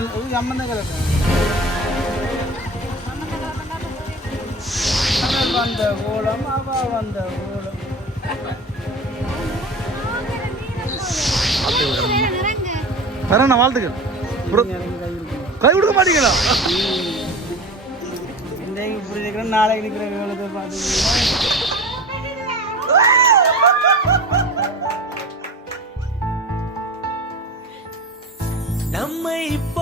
சம்மந்த இது வாழ்த்துக்கள் கை கொடுக்க மாட்டீங்களா? இன்றைக்கு நாளைக்கு வேலை நம்மை போல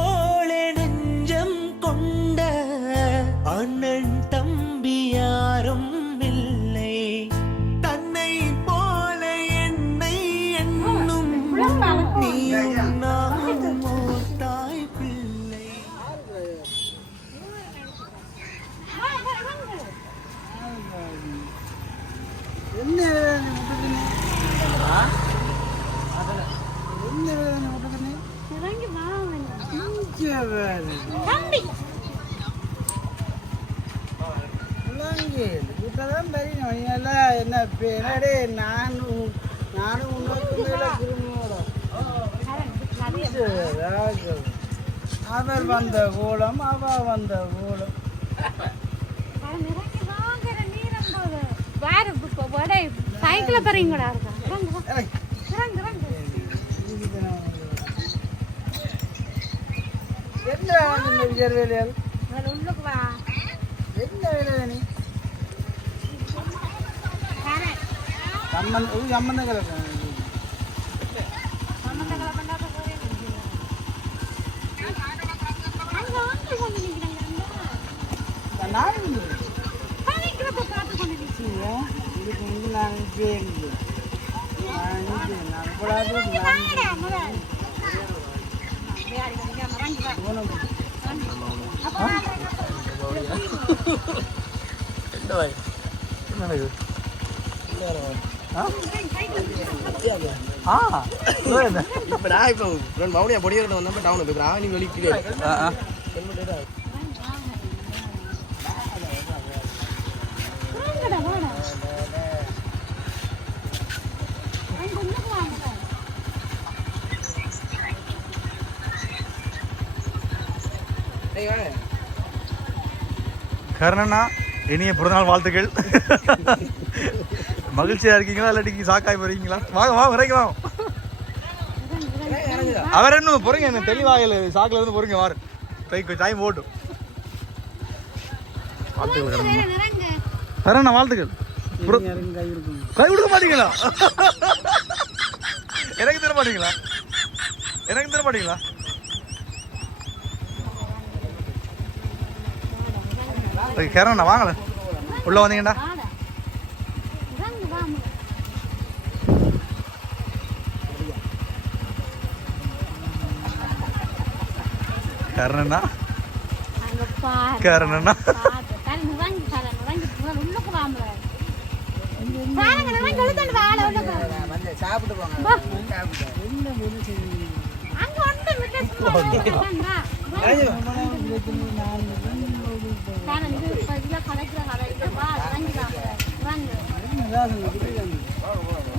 அவ வந்த கோலம் சைக்கிள் போறீங்களா இருக்கா இறங்கு, வா. ஏய், இறங்கு, இறங்கு. என்ன விஜய் வேலையால் வேற உள்ளுக்கு வா. என்ன வேலை நீ? இது சம்மந்த கிழக்கு சம்மந்தங்களை பண்ணாத போறேன். அங்க uncle வந்து நிக்கிறாங்க, அங்க. நான் சைக்கிளை போய் பார்த்து கொண்டு நிக்கிறீங்க. இதுக்கு முன்பு நான் நிற்கிறேன் நான் நிற்கிறேன் நான் கூடாது வாங்கடா, முத. விளையாடி வரீங்க, இறங்கி வா. போனோம் அப்ப வாங்க. என்ன இது? ஆ? ஆ, இதோ என்ன? இப்போ நான் இப்போ ரெண்டு மவுனியா பொடியிருந்த வந்தப்போ டவுனுக்கு இருக்கிறேன் நீ வெளியே ஆ, ஆ. வாங்கடா, வாடா. அங்க உள்ளுக்கு வாங்க. கர்ணண்ணா இனிய பிறந்தநாள் வாழ்த்துக்கள். மகிழ்ச்சியா இருக்கீங்களா? இல்லாட்டி சாக்காய் போறீங்களா? வாங்க வாங்க வரைக்கும் வாங்க. அவர் என்ன பொறுங்க என்ன தெளிவாகல. சாக்கில் இருந்து பொறுங்க வாரு. டைம் டைம் ஓட்டும் வாழ்த்துக்கள். கர்ணண்ணா வாழ்த்துக்கள் கை கொடுக்க மாட்டீங்களா? எனக்கு தர மாட்டீங்களா? எனக்கு தர மாட்டீங்களா? கரணா வாங்கல. உள்ள வந்தீங்கடா. கரணனா அங்க பாரு. கரணனா சாப்பிட்டு போங்க வா. சாப்பிட்டு என்ன வேலை செய்யுங்க அங்க ஒண்ணும்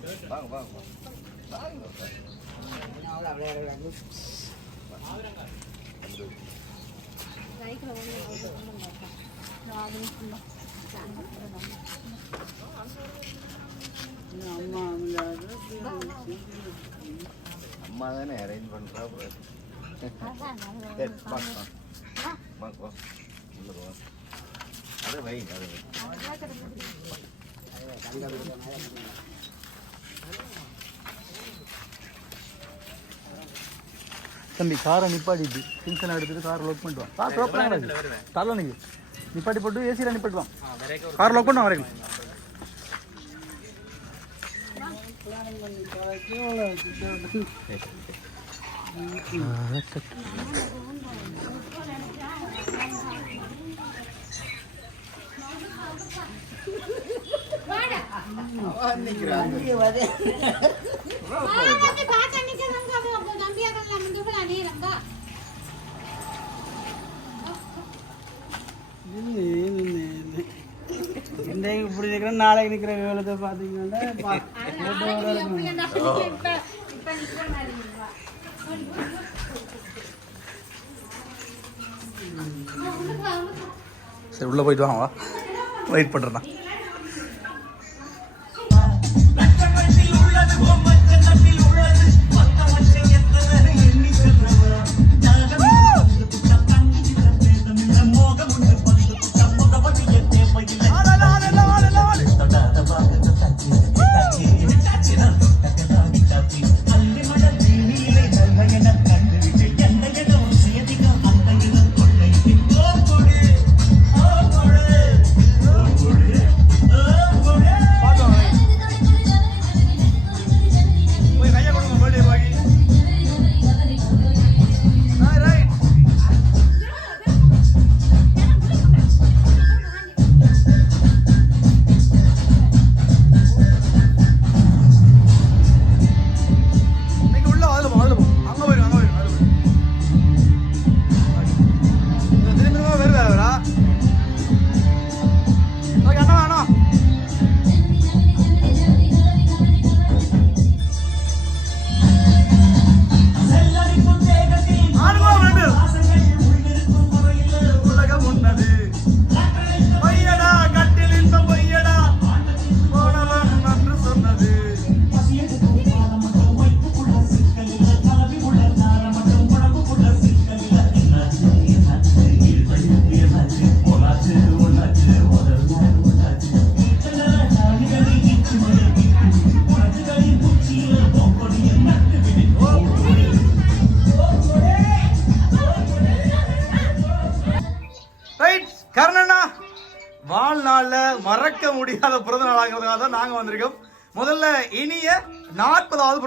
இல்லை, சும்மா வாங்க, அம்மா தானே அரேஞ்ச் பண்ணுறா சரி வா. உள்ள வா. அதை வை அதை வை. தம்பி காரை ನಿಪ್ಪಾಡಿದ್ದು ಟೆನ್ಷನ್ எடுத்துட்டு காரை லோக் ಕಾರ್ ಓಪನ್ ಆಗಲ್ಲ ತಾಲೋನಿಗೆ ನಿಪ್ಪಾಟಿ ಪಟ್ಟು ಎ ಸಿರ ನಿಪ್ಪಾಟಿ ಕಾರ್ ಲೋಕ್ಪಂಟ್ ಅವರಿಗೆ వాడ అన్నీ గ్రాండ్ అదే இன்றைக்கு இப்படி நிற்கிற நாளைக்கு நிற்கிற வேலத்தை பார்த்தீங்கன்னா சரி உள்ளே போயிட்டு வாங்க வெயிட் பண்ணுறேண்ணா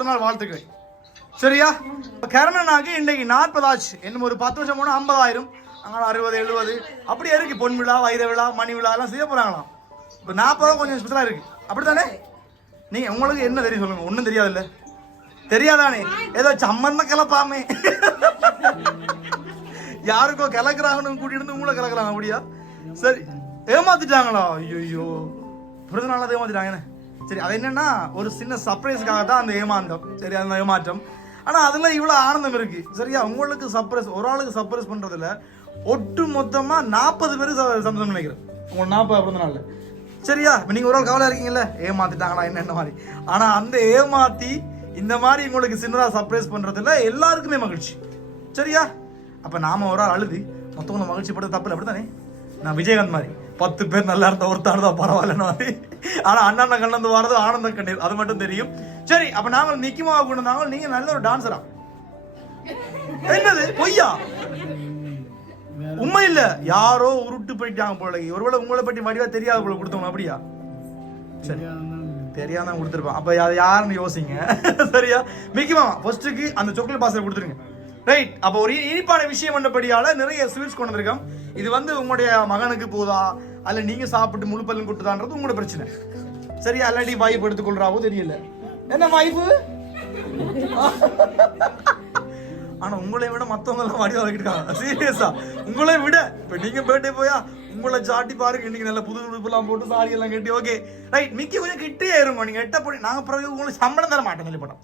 பிறந்தநாள் வாழ்த்துக்கள். சரியா? கர்ணனாக்கு இன்னைக்கு நாற்பதாச்சு. இன்னும் ஒரு பத்து வருஷம் போனால் ஐம்பதாயிரம். அங்கே அறுபது எழுபது. அப்படியே இருக்கு பொன் விழா வைர விழா மணி விழா எல்லாம் செய்ய போகிறாங்களாம் இப்போ நாற்பதா கொஞ்சம் ஸ்பெஷலாக இருக்கு. அப்படித்தானே? நீங்க உங்களுக்கு என்ன தெரியும் சொல்லுங்க. ஒன்றும் தெரியாதுல்ல. தெரியாதானே? ஏதோ சம்மந்த கலப்பாமே. யாருக்கோ கலக்குறாங்கன்னு கூட்டிட்டு உங்களை கலக்குறாங்க அப்படியா? சரி ஏமாத்திட்டாங்களா? ஐயோ பிறந்த நாளாக ஏமாத்திட்டாங்கண்ணே சரி அது என்னன்னா ஒரு சின்ன சர்ப்ரைஸ்க்காக தான் அந்த ஏமாந்தம். சரி அந்த ஏமாற்றம். ஆனால் அதில் இவ்வளோ ஆனந்தம் இருக்கு. சரியா? உங்களுக்கு சர்ப்ரைஸ் ஒரு ஆளுக்கு சர்ப்ரைஸ் பண்ணுறதுல ஒட்டு மொத்தமாக நாற்பது பேர் ச- சந்தோஷம் நினைக்கிறேன். உங்களுக்கு நாற்பது பிறந்த சரியா? இப்போ நீங்கள் ஒரு ஆள் கவலை இருக்கீங்கல்ல? ஏமாத்திட்டாங்களா என்ன மாதிரி? ஆனால் அந்த ஏமாத்தி இந்த மாதிரி உங்களுக்கு சின்னதாக சர்ப்ரைஸ் பண்ணுறதுல எல்லாருக்குமே மகிழ்ச்சி. சரியா? அப்போ நாம ஒரு ஆள் அழுது மொத்தவங்க மகிழ்ச்சி படுறது தப்பு அப்படித்தானே? நான் விஜயகாந்த் மாதிரி. பத்து பேர் நல்லா இருந்தா தான் பரவாயில்லன்னு மாதிரி ஆனா அண்ணன் கண்ணந்து வரது ஆனந்தம் கண்ணீர். அது மட்டும் தெரியும். சரி அப்ப நாங்கள் நிக்கிமா கொண்டு வந்தாங்க நீங்க நல்ல ஒரு டான்ஸரா என்னது? பொய்யா? உண்மை இல்ல. யாரோ உருட்டு போயிட்டாங்க போல. ஒருவேளை உங்களை பற்றி வடிவா தெரியாத போல கொடுத்தோம் அப்படியா? சரி. தெரியாம கொடுத்துருப்பான் அப்ப அது யாருன்னு யோசிங்க. சரியா? மிக்கி மாமா ஃபர்ஸ்ட்டுக்கு அந்த சாக்லேட் பாஸ்டர் கொடுத்துருங்க. ரைட் அப்போ ஒரு இனிப்பான விஷயம் பண்ணபடியால நிறைய ஸ்வீட்ஸ் கொண்டு வந்திருக்கோம். இது வந்து உங்களுடைய மகனுக்கு போதா? அல்ல நீங்க சாப்பிட்டு முழு பல்லு கொடுத்ததான்றது உங்களோட பிரச்சனை. சரியா அல்லாட்டி வாய்ப்பு எடுத்துக்கொள்றாவோ தெரியல. என்ன வாய்ப்பு? ஆனா உங்களை விட மத்தவங்க எல்லாம் வடிவா வைக்கிட்டாங்க சீரியஸா உங்களை விட. இப்ப நீங்க பர்த்டே போயா? உங்களை சாட்டி பாருங்க. இன்னைக்கு நல்ல புது உடுப்புலாம் போட்டு சாரி எல்லாம் கட்டி ஓகே ரைட் மிக்கி கொஞ்சம் கிட்டே இருங்க. நீங்க எட்ட போய் நாங்க பிறகு உங்களுக்கு சம்பளம் தர மாட்டோம் சொல்லி படம்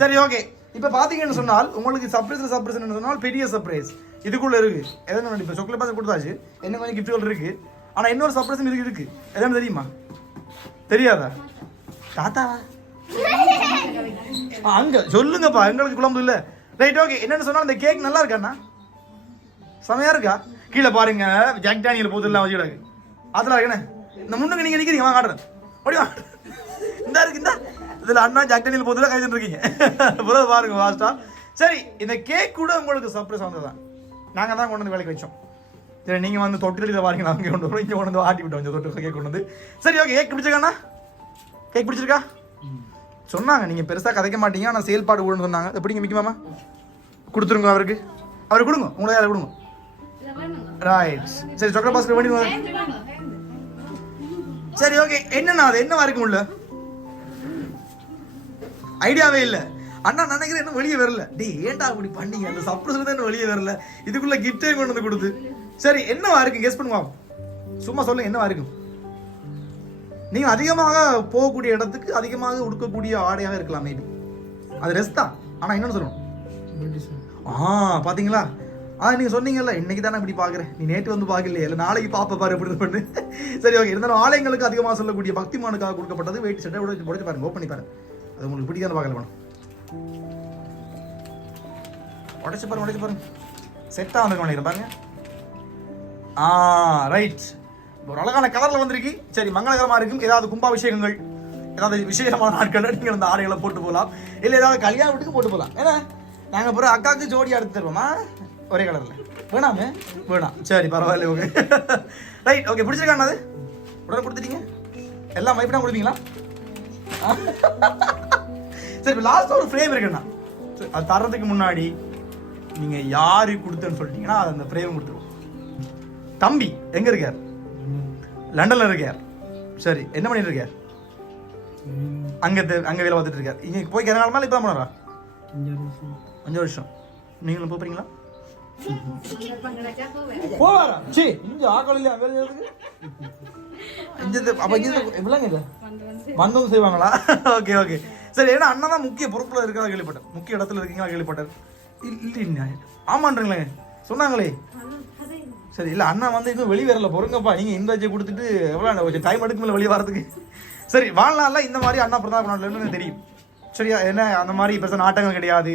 சரி ஓகே இப்ப பாத்தீங்கன்னு சொன்னால் உங்களுக்கு சர்ப்ரைஸ் சர்ப்ரைஸ் சொன்னால் பெரிய சர்ப்ரைஸ் இதுக்குள்ள இருக்கு. எதனா இப்ப சாக்லேட் பாசம் கொடுத்தாச்சு. என்ன கொஞ்சம் கிஃப்ட்கள் இருக்கு. ஆனா இன்னொரு சர்ப்ரைஸும் இதுக்கு இருக்கு. எதுன்னு தெரியுமா? தெரியாதா? தாத்தாவா? ஆ, அங்க சொல்லுங்கப்பா. எங்களுக்கு குழம்பு இல்ல. ரைட் ஓகே என்னன்னு சொன்னா அந்த கேக் நல்லா இருக்காண்ணா? செமையாக இருக்கா? கீழே பாருங்க. ஜாக் டேனியல் போது எல்லாம் வச்சுக்கிடாது அதெல்லாம் இருக்கண்ணே. இந்த முன்னுக்கு நீங்க நிக்கிறீங்க. வாங்க காட்டுறேன். ஓடி இந்த இருக்கு இந்த. இதுல அண்ணா ஜாக் டேனியல் போதுல கைது இருக்கீங்க பாருங்க வாஸ்டா சரி இந்த கேக் கூட உங்களுக்கு சர்ப்ரைஸ் வந்ததான் நாங்கள் தான் கொண்டு வந்து வேலைக்கு வச்சோம். சரி நீங்கள் வந்து தொட்டில் இதை பாருங்க நாங்க கொண்டு வரோம் இங்கே கொண்டு வந்து ஆட்டி விட்டோம். இந்த தொட்டில் கேக் கொண்டு வந்து. சரி ஓகே கேக் பிடிச்சிருக்காண்ணா கேக் பிடிச்சிருக்கா? சொன்னாங்க நீங்கள் பெருசாக கதைக்க மாட்டீங்க ஆனால் செயல்பாடு கூடன்னு சொன்னாங்க. எப்படிங்க மிக்க மாமா கொடுத்துருங்க அவருக்கு. அவருக்கு கொடுங்க உங்களை யாரை கொடுங்க. ரைட் சரி சொக்கர பாஸ்கர் பண்ணி சரி ஓகே என்னண்ணா அது? என்னவா வரைக்கும் உள்ள? ஐடியாவே இல்லை. அண்ணா நினைக்கிறேன் இன்னும் வெளியே வரல. டேய் ஏன்டா அப்படி பண்ணீங்க? அந்த சர்ப்ரைஸ்ல தான் இன்னும் வெளியே வரல. இதுக்குள்ள கிஃப்டே கொண்டு வந்து கொடுத்து. சரி என்னவா இருக்கு? கெஸ் பண்ணுவா. சும்மா சொல்லுங்க என்னவா இருக்கும் நீங்க அதிகமாக போகக்கூடிய இடத்துக்கு அதிகமாக உடுக்கக்கூடிய ஆடையாக இருக்கலாம் மேபி அது ரெஸ்ட் தான். ஆனா இன்னொன்னு சொல்லணும். ஆ பாத்தீங்களா? ஆ நீங்க சொன்னீங்கல்ல இன்னைக்கு தானே இப்படி பாக்குறேன் நீ நேற்று வந்து பாக்கலையே. இல்ல நாளைக்கு பாப்ப பாரு எப்படி பண்ணு. சரி ஓகே இருந்தாலும் ஆலயங்களுக்கு அதிகமாக சொல்லக்கூடிய பக்திமானுக்காக கொடுக்கப்பட்டது வெயிட் செட்டை உடைச்சு உடைச்சு பாருங்க ஓப்பன் பண்ணி பாருங்க. அது உங்களுக்கு பிடிக்காத பார்க்கல வேணும் உடச்சு பாருங்க உடச்சு பாருங்க செட்டாக வந்து நினைக்கிறேன் பாருங்க. ஆ ரைட் ஒரு அழகான கலரில் வந்திருக்கு. சரி மங்களகரமாக இருக்கும். ஏதாவது கும்பாபிஷேகங்கள் ஏதாவது விசேஷமான நாட்கள் நீங்கள் அந்த ஆடைகளை போட்டு போகலாம். இல்லை ஏதாவது கல்யாண வீட்டுக்கு போட்டு போகலாம். ஏன்னா நாங்கள் அப்புறம் அக்காவுக்கு ஜோடி எடுத்து தருவோமா? ஒரே கலரில் வேணாமே? வேணாம். சரி பரவாயில்ல ஓகே ரைட் ஓகே பிடிச்சிருக்காண்ணா அது உடனே கொடுத்துட்டீங்க? எல்லாம் வைஃப் கொடுப்பீங்களா? சரி இப்போ லாஸ்ட் ஒரு ஃப்ரேம் இருக்குண்ணா. அது தர்றதுக்கு முன்னாடி நீங்க யாருக்கு கொடுத்தேன்னு சொல்லிட்டீங்கன்னா அது அந்த ஃப்ரேம் கொடுத்துருவோம். தம்பி எங்க இருக்கார்? லண்டன்ல இருக்கார். சரி என்ன பண்ணிட்டு இருக்கார்? அங்க அங்க வேலை பார்த்துட்டு இருக்கார். இங்க போய் கிற நாள் மேலே இப்போ பண்ணாரா அஞ்சு வருஷம். நீங்களும் போறீங்களா? போவாரா? சரி இங்க ஆக்கள் இல்லையா? வேலை செய்யறதுக்கு? இங்க இது- அப்ப இங்க இது- இப்படிலாம் இல்ல வந்து வந்து. செய்வாங்களா? Okay okay. சரி ஏன்னா அண்ணா தான் முக்கிய பொறுப்பில் இருக்கிறதா கேள்விப்பட்டேன். முக்கிய இடத்துல இருக்கீங்களா கேள்விப்பட்டேன். இல்லைண்ணா ஆமான்றீங்களே. சொன்னாங்களே. சரி இல்லை அண்ணா வந்து இன்னும் வெளியே வரல பொறுங்கப்பா. நீங்கள் இந்த வச்சு கொடுத்துட்டு எவ்வளோ கொஞ்சம் டைம் எடுக்குமில்ல வெளியே வரதுக்கு சரி வாழ்நாளில் இந்த மாதிரி அண்ணா பிரதாப் பண்ணலன்னு தெரியும். சரியா என்ன அந்த மாதிரி பெருசாக நாட்டங்கள் கிடையாது.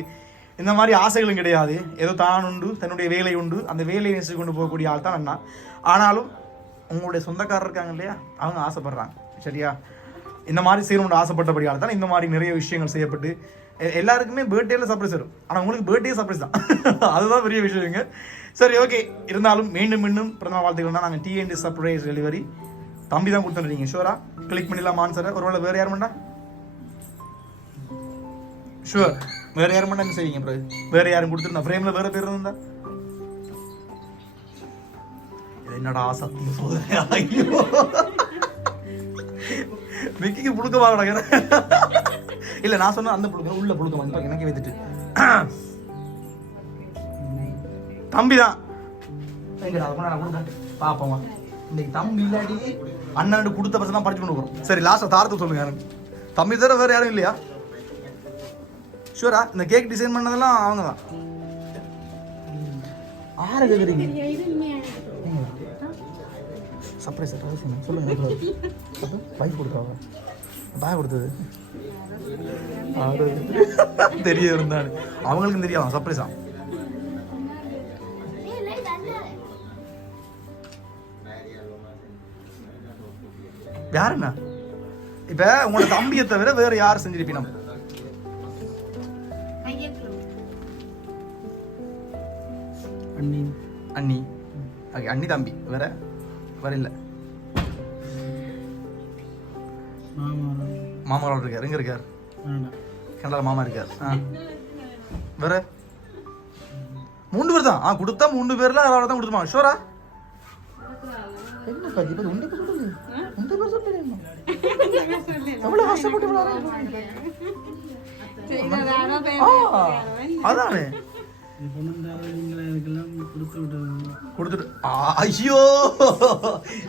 இந்த மாதிரி ஆசைகளும் கிடையாது. ஏதோ தான் உண்டு தன்னுடைய வேலை உண்டு. அந்த வேலையை நேசித்து கொண்டு போகக்கூடிய ஆள் தான் அண்ணா. ஆனாலும் உங்களுடைய சொந்தக்காரர் இருக்காங்க இல்லையா? அவங்க ஆசைப்படுறாங்க. சரியா? இந்த மாதிரி செய்யணும்னு ஆசைப்பட்டபடியால் தான் இந்த மாதிரி நிறைய விஷயங்கள் செய்யப்பட்டு எல்லாருக்குமே பர்த்டேல சர்ப்ரைஸ் வரும். ஆனால் உங்களுக்கு பர்த்டே சர்ப்ரைஸ் தான். அதுதான் பெரிய விஷயங்க சரி ஓகே இருந்தாலும் மீண்டும் மீண்டும் பிறந்த வாழ்த்துக்கள்னா நாங்கள் டிஎன்டி சர்ப்ரைஸ் டெலிவரி தம்பி தான் கொடுத்துருக்கீங்க ஷூரா கிளிக் பண்ணிடலாம் ஆன்சரை ஒருவேளை வேறு யார் பண்ணா ஷுவர் வேறு யாரும் பண்ணா என்ன செய்வீங்க பிறகு வேறு யாரும் கொடுத்துருந்தா? ஃப்ரேமில் வேறு பேர் இருந்தா? என்னடா சத்தியம் சோதனை ஐயோ. விக்கிக்கு புழுக்க வாங்கடா இல்ல நான் சொன்ன அந்த புழுக்க உள்ள புழுக்க வாங்கி எனக்கு வைத்துட்டு. தம்பி தான் பாப்போமா இன்னைக்கு தம்பி இல்லாட்டி அண்ணன் கொடுத்த பசங்க தான் படிச்சு கொண்டு போறோம். சரி லாஸ்ட் தாரத்தை சொல்லுங்க எனக்கு தம்பி தவிர வேற யாரும் இல்லையா? ஷூரா இந்த கேக் டிசைன் பண்ணதெல்லாம் அவங்க தான் ஆறு கேக்குறீங்க. சர்ப்ரைஸ் சொல்லுங்க அப்போ பைக் கொடுக்காவ பேக் கொடுத்தது. தெரிய இருந்தாரு அவங்களுக்கும் தெரியும் சர்ப்ரைஸா யாருண்ணா இப்ப உங்களோட தம்பியை தவிர வேற யார் செஞ்சிருப்பீங்க அண்ணி. அண்ணி. ஓகே அண்ணி தம்பி. வேற? வேற இல்ல மாமா மாமாவோட இருக்கார். எங்க இருக்கார்? கனடால மாமா இருக்கார். ஆ. வேற? மூணு பேர் தான். ஆ கொடுத்தா மூணு பேர்ல அவரை தான் கொடுத்துமா ஷோரா என்ன பாஜி இப்போ உண்டு பேர் சொல்லுங்க உண்டு பேர் சொல்லுங்க எவ்வளவு கஷ்டப்பட்டு விளையாடுறாங்க ஆ அதானே. கொடுத்துட்டு ஆ, ஐயோ!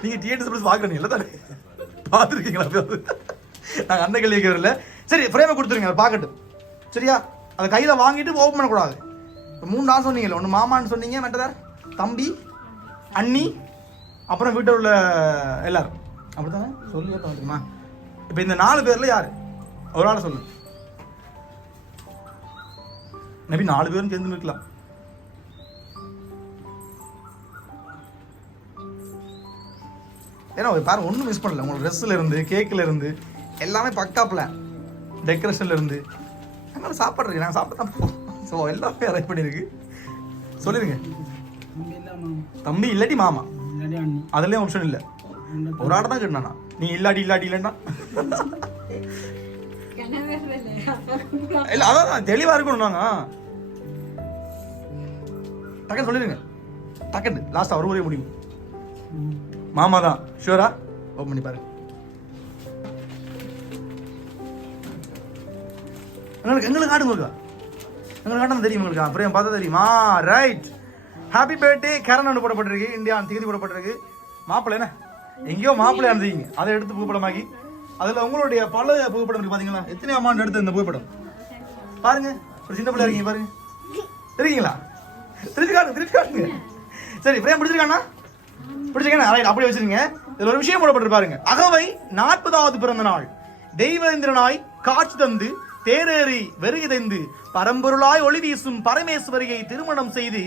நீங்கள் டிஎன்டி சர்வீஸ் பார்க்கணும் இல்லை தானே பார்த்துருக்கீங்களா? நாங்கள் அந்த கேள்வி கேட்கறதில்ல சரி ஃப்ரேமை கொடுத்துருங்க அதை பார்க்கட்டும். சரியா? அதை கையில் வாங்கிட்டு ஓப்பன் பண்ணக்கூடாது. இப்போ மூணு நாள் சொன்னீங்கல்ல ஒன்று மாமான்னு சொன்னீங்க மெட்டதார் தம்பி அண்ணி அப்புறம் வீட்டில் உள்ள எல்லாரும். அப்படித்தானே? சொல்லி தெரியுமா இப்போ இந்த நாலு பேரில் யார்? ஒரு ஆளை சொல்லு. மேபி நாலு பேரும் சேர்ந்து இருக்கலாம் ஏன்னா பாருங்க ஒன்றும் மிஸ் பண்ணல. உங்களுக்கு ட்ரெஸ்ஸில் இருந்து கேக்கில் இருந்து எல்லாமே பக்கா பிளான் டெக்கரேஷன்ல இருந்து. அதனால சாப்பாடு இருக்கு. நாங்கள் சாப்பிட்டு தான் போவோம் ஸோ எல்லாமே அரேஞ்ச் பண்ணியிருக்கு சொல்லிடுங்க தம்பி இல்லாட்டி மாமா? அதுலேயும் ஆப்ஷன் இல்லை. ஒரு ஆட தான் கேட்டானா. நீ இல்லாட்டி இல்லாட்டி இல்லைன்னா? இல்லை அதான் தெளிவாக இருக்கணும் நாங்கள் டக்குன்னு சொல்லிடுங்க. டக்குன்னு லாஸ்ட் ஒரு ஒரே முடியும். மாமா தான். ஷூரா ஓப்பன் பண்ணி பாருங்க. எங்களுக்கு எங்களுக்கு காட்டுங்க எங்களுக்கு காட்டம் தெரியும் உங்களுக்கு அப்புறம் பார்த்தா தெரியுமா? ரைட் ஹாப்பி பர்த்டே கேரன் ஒன்று போடப்பட்டிருக்கு. இந்தியா திகதி போடப்பட்டிருக்கு. மாப்பிள்ளை என்ன? எங்கேயோ மாப்பிள்ளை இருந்தீங்க. அதை எடுத்து புகைப்படமாக்கி. அதில் உங்களுடைய பல புகைப்படம் இருக்கு பாத்தீங்களா? எத்தனை அமௌண்ட் எடுத்த இந்த புகைப்படம்? பாருங்க. ஒரு சின்ன பிள்ளை இருக்கீங்க பாருங்க. இருக்கீங்களா? திருப்பி காட்டுங்க திருப்பி காட்டுங்க சரி பிரேம் பிடிச்சிருக்காண்ணா பிடிச்சிருக்கேன்? ரைட் அப்படியே வச்சிருங்க. இதுல ஒரு விஷயம் போடப்பட்டு பாருங்க. அகவை நாற்பதாவது பிறந்த நாள். தெய்வேந்திரனாய் காட்சி தந்து தேரேறி வெறுகிதைந்து பரம்பொருளாய் ஒளி வீசும் பரமேஸ்வரியை திருமணம் செய்து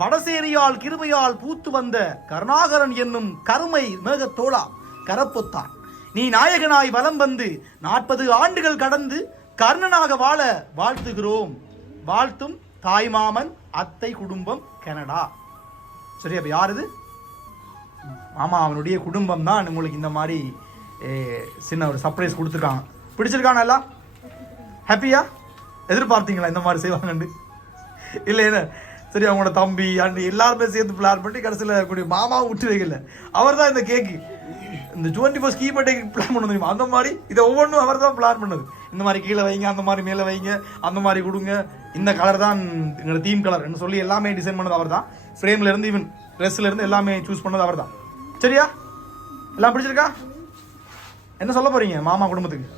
வடசேரியால் கிருபையால் பூத்து வந்த கருணாகரன் என்னும் கருமை மேகத்தோளா கரப்பொத்தான். நீ நாயகனாய் வலம் வந்து நாற்பது ஆண்டுகள் கடந்து கர்ணனாக வாழ வாழ்த்துகிறோம். வாழ்த்தும் தாய்மாமன் அத்தை குடும்பம் கனடா. சரி அப்ப யாரு இது? அவனுடைய குடும்பம் தான் உங்களுக்கு இந்த மாதிரி சின்ன ஒரு சர்ப்ரைஸ் கொடுத்துருக்காங்க. பிடிச்சிருக்கானா எல்லாம்? ஹாப்பியா எதிர்பார்த்தீங்களா இந்த மாதிரி செய்வாங்கன்னு? இல்லை என்ன? சரி அவங்களோட தம்பி அண்ட் எல்லாருமே சேர்த்து பிளான் பண்ணி கடைசியில் கூடிய மாமாவும் விட்டு வைக்கல. அவர் தான் இந்த கேக்கு இந்த டுவெண்ட்டி ஃபோர் ஸ்கீ பிளான் பண்ண தெரியுமா? அந்த மாதிரி இதை ஒவ்வொன்றும் அவர் தான் பிளான் பண்ணது. இந்த மாதிரி கீழே வைங்க அந்த மாதிரி மேலே வைங்க அந்த மாதிரி கொடுங்க. இந்த கலர் தான் எங்களோட தீம் கலர்னு சொல்லி எல்லாமே டிசைன் பண்ணது அவர் தான். ஃப்ரேம்லேருந்து ஈவன் ட்ரெஸ்ல இருந்து எல்லாமே சூஸ் பண்ணது அவர் தான். சரியா? எல்லாம் பிடிச்சிருக்கா? என்ன சொல்ல போகிறீங்க மாமா குடும்பத்துக்கு.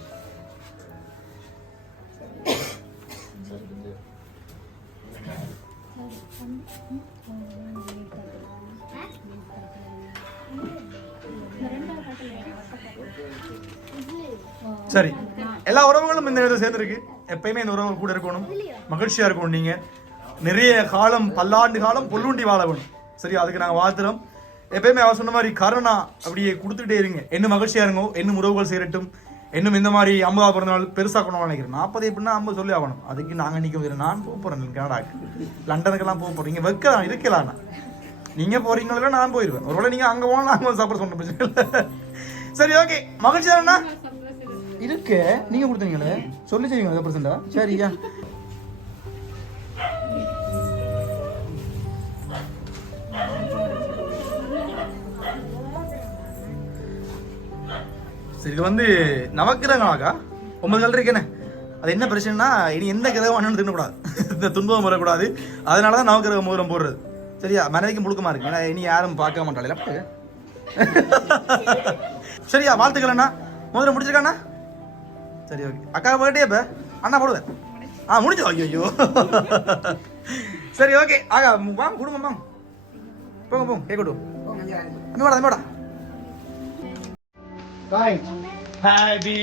சரி. எல்லா உறவுகளும் இந்த இடத்துல சேர்ந்துருக்கு. எப்பயுமே இந்த உறவுகள் கூட இருக்கணும். மகிழ்ச்சியா இருக்கணும் நீங்க. நிறைய காலம் பல்லாண்டு காலம் பொல்லுண்டி வாழ வேணும் சரி அதுக்கு நாங்கள் வாழ்த்துறோம். எப்பயுமே அவர் சொன்ன மாதிரி கருணா அப்படியே கொடுத்துட்டே இருங்க. என்ன மகிழ்ச்சியா இருங்கோ. இன்னும் உறவுகள் சேரட்டும். இன்னும் இந்த மாதிரி ஐம்பதா பிறந்த நாள் பெருசாக்கணும் நினைக்கிறேன். நாற்பது எப்படின்னா ஐம்பது சொல்லி ஆகணும். அதுக்கு நாங்க நிக்க நான் போக போறேன் கனடாக்கு லண்டனுக்கெல்லாம் போக போறோம். நீங்க வைக்கலாம் இருக்கலாம் நீங்க போறீங்களோ நான் போயிருவேன். ஒருவேளை நீங்க அங்க போனா நாங்கள் சாப்பிட சொன்ன பிரச்சனை இல்லை. சரி ஓகே மகிழ்ச்சியா இருக்கு. நீங்க கொடுத்தீங்களே. சொல்லி செய்வீங்க பிரசண்டா சரியா சரி இது வந்து நவக்கிரகங்களாக்கா ஒன்பது கலர் இருக்கேனே. அது என்ன பிரச்சனைனா இனி எந்த கிரகம் அண்ணன் தின்னக்கூடாது. இந்த துன்பம் வரக்கூடாது. அதனால தான் நவக்கிரக மோதிரம் போடுறது. சரியா? மனைவிக்கு முழுக்கமா இருக்கு. ஏன்னா இனி யாரும் பார்க்க மாட்டாள். சரியா? வாழ்த்துக்கள் அண்ணா. மோதிரம் முடிச்சிருக்காண்ணா சரி ஓகே அக்கா பர்த்டே இப்போ அண்ணா போடுவேன் ஆ முடிஞ்சு ஐயோ ஐயோ. சரி ஓகே ஆகா வாங்க குடும்பம் வாங்க. போங்க போங்க கேக் கொடு. வாடா தம்பி வாடா. ஹாப்பி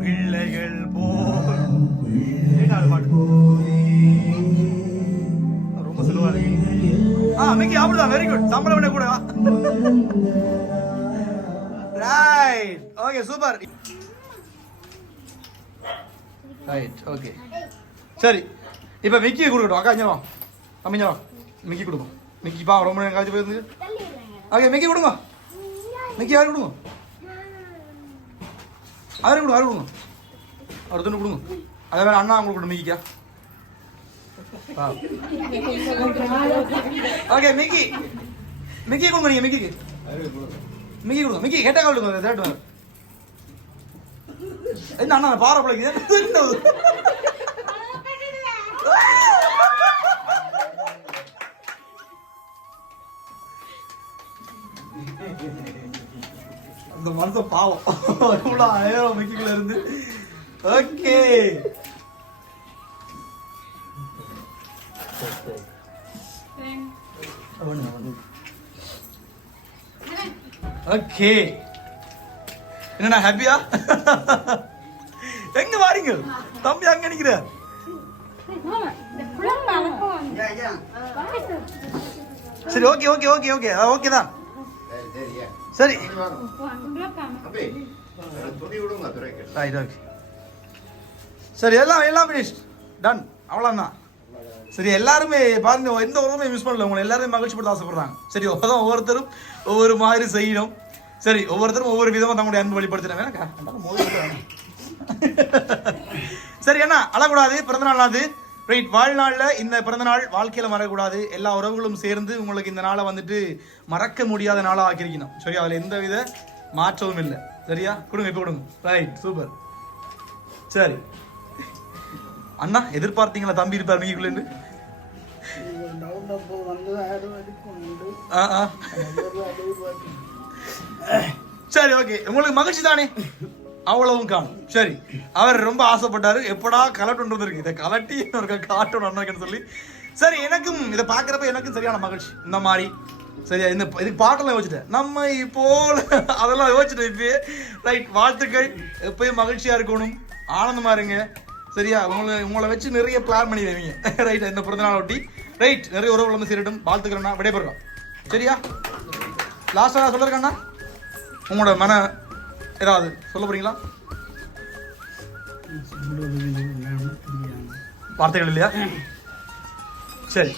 பிள்ளைகள் போல் ரொம்ப சுலுவா ஆ மிக்கி அப்படிதான் வெரி குட் சம்பளம் விட கூட right okay super right okay சரி இப்போ மிக்கி கொடுக்கட்டும் அக்கா இங்கே வா மிக்கி கொடுக்கும் மிக்கி பா ரொம்ப நேரம் கழிச்சு போயிருந்து ஓகே மிக்கி கொடுங்க மிக்கி யாரு கொடுங்க அவரு கொடுங்க அவரு கொடுங்க அவர் துண்டு கொடுங்க அதே மாதிரி அண்ணா உங்களுக்கு கொடுங்க மிக்கிக்கா ஓகே மிக்கி மிக்கி கொடுங்க நீங்க மிக்கிக்கு மிக்கி கொடுங்க மிக்கி கேட்டா கொடுங்க தேட்டு என்ன அந்த மனுஷன் பாவம். இவ்வளோ ஆயிரம் மிக்கிக்குள்ள இருந்து. ஓகே. ஓகே. என்னண்ணா ஹாப்பியா எங்க வாரீங்க? தம்பி அங்க நிக்கிற. சரி okay okay okay okay okay தான். சரி. சரியா சரி எல்லாம் எல்லாம் ஃபினிஷ் டன் அவ்வளோதான் சரி எல்லாருமே பாருங்க எந்த ஒருவருமே மிஸ் பண்ணல. உங்களை எல்லாருமே மகிழ்ச்சிப்படுத்த ஆசைப்படுறாங்க. சரி அப்பதான் ஒவ்வொருத்தரும் ஒவ்வொரு மாதிரி செய்யணும். சரி ஒவ்வொருத்தரும் ஒவ்வொரு விதமா தங்களுடைய அன்பு விட்டுறாங்க. சரி என்ன? அழக்கூடாது. பிறந்த நாளாது ரைட் வாழ்நாளில் இந்த பிறந்தநாள் வாழ்க்கையில் மறக்கூடாது எல்லா உறவுகளும் சேர்ந்து உங்களுக்கு இந்த நாளை வந்துட்டு மறக்க முடியாத நாளாக ஆக்கியிருக்கணும். சரியா? அதில் எந்த வித மாற்றமும் இல்லை. சரியா? கொடுங்க இப்போ கொடுங்க. ரைட் சூப்பர் சரி. அண்ணா எதிர்பார்த்தீங்களா தம்பி இருப்பார் நீங்களுன்னு ஆ ஆ. சரி ஓகே உங்களுக்கு மகிழ்ச்சி தானே? அவ்வளவும் காணும். சரி அவர் ரொம்ப ஆசைப்பட்டாரு. எப்படா கலட்டுன்றது இருக்கு இதை கலட்டி ஒரு காட்டணும் அண்ணாக்குன்னு சொல்லி. சரி எனக்கும் இதை பார்க்குறப்ப எனக்கும் சரியான மகிழ்ச்சி. இந்த மாதிரி. சரியா இந்த இதுக்கு பாட்டெல்லாம் யோசிச்சிட்டேன். நம்ம இப்போ அதெல்லாம் யோசிச்சிட்டேன் இப்பயே. ரைட் வாழ்த்துக்கள். எப்பயும் மகிழ்ச்சியா இருக்கணும். ஆனந்தமா இருங்க. சரியா உங்களை உங்களை வச்சு நிறைய பிளான் பண்ணி வைங்க ரைட் இந்த பிறந்த நாள் ஒட்டி. ரைட் நிறைய உறவு வந்து சேரட்டும். வாழ்த்துக்கிறேன்னா விடைபெறோம் சரியா? லாஸ்ட்டாக சொல்லிருக்கேன்னா உங்களோட மன ஏதாவது சொல்ல போறீங்களா? வார்த்தைகள் இல்லையா? சரி.